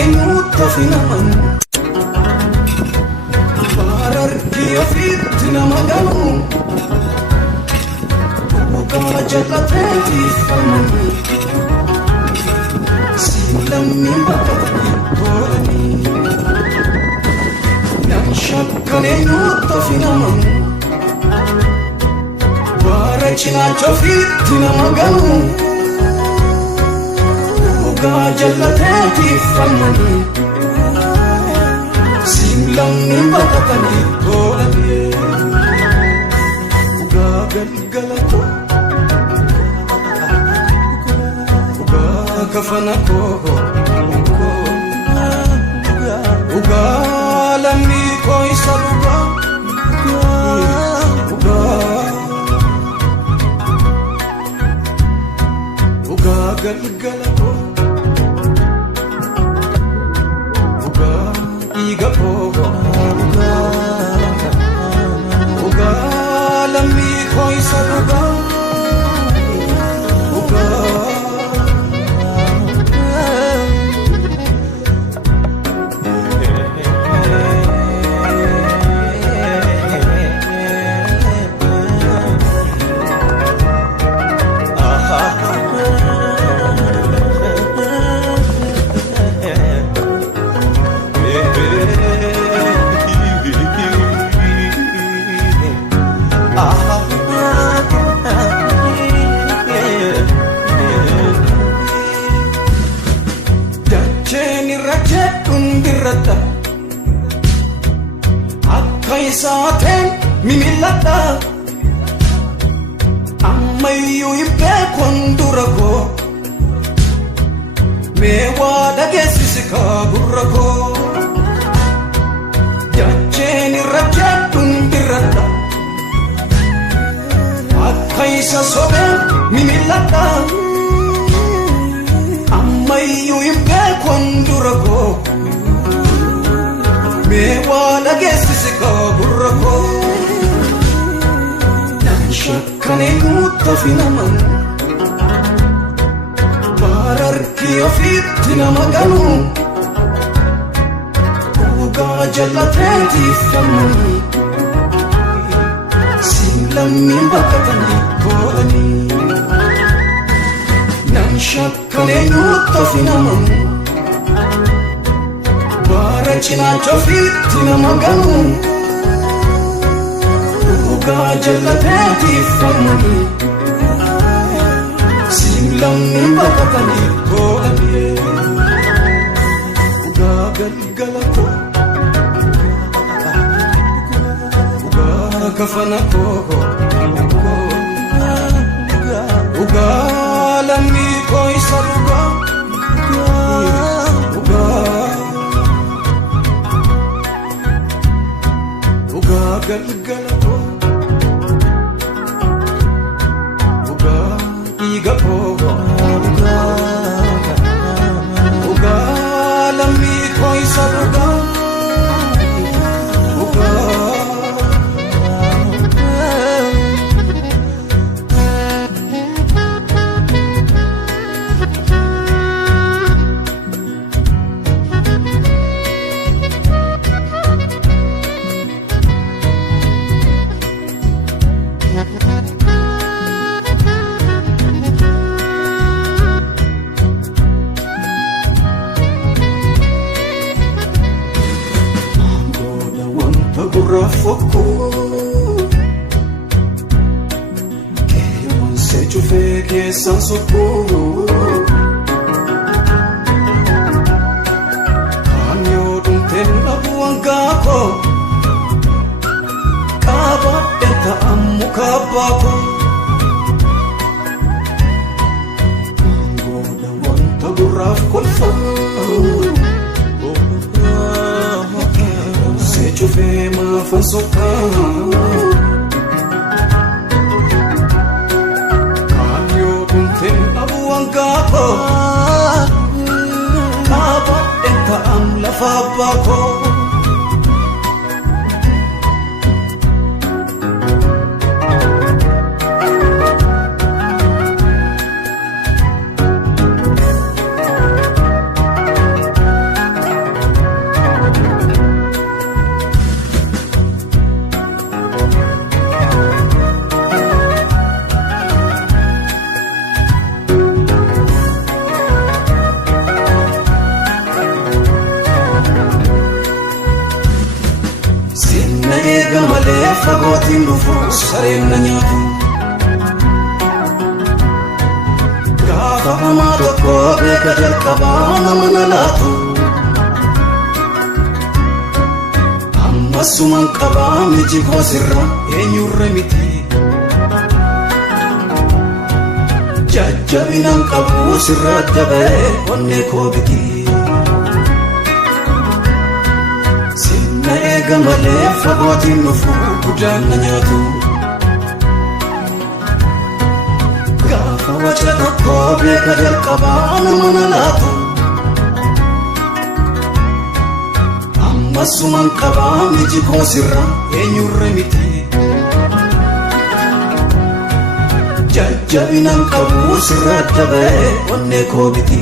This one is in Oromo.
eenyuutti finaman baararkii ofiitti nama galu dhugaa jallateetiif falmanii siin lammiin baqatanii boolanii nan shakkan eenyuutti finaman baara cinaacha ofiitti nama galu dhugaa jallateetiif falmanii siin lammiin baqatanii boolanii dhugaa galgala koo dhugaa kafana koo dhugaa lammii koo isa dhugaa dhugaa galgala koo dhugaa dhiiga koo dhugaa lammii koo isa dhugaa akka isaateen mimilladha ammayyuu hin beekon dura koo mee waa dhageessisi kaa gurra koo dacheen irra jedhun birradha akka isa sobeen mimilladha ammayyuu hin beekon dura koo mee waa dhageessisi kaa gurra koo nan shakkan eenyuutti finaman baararkii ofiitti nama galu dhugaa jallateetiif falmanii siin lammiin baqatanii boolanii nan shakkan eenyuutti finaman baara cinaacha ofiitti nama galu dhugaa jallateetiif falmanii siin lammiin baqatanii boolanii dhugaa galgala koo dhugaa kafana koo dhugaa lammii koo isa dhugaa dhugaa galgala koo dhugaa dhiiga koo dhugaa lammii koo isa dhugaa Rafoko Keyon se chufe ke sansoko Kanyo dunten abuangako Kabat enta amukabako Angoda wanta guraf kolfo chufe mafansoka kanyo dunten abuangako kaba enta am lafabako fagootiin dhufu sareen na nyaatu. Gaafa hamaa tokko beeka jalqabaa nama na laatu. Ammassumaan qabaa miji koosirra eenyurre miti. Jajjabinaan qabu sirra jabee onnee koo biti. Sinna eega malee fagootiin dhufu gudaan na nyaatu. Gaafa waca tokko beeka jalqabaa nama na laatu. Ammassumaan qabaa miji koosirra eenyurre miti. Jajjabinaan qabu sirra jabee onnee koo biti.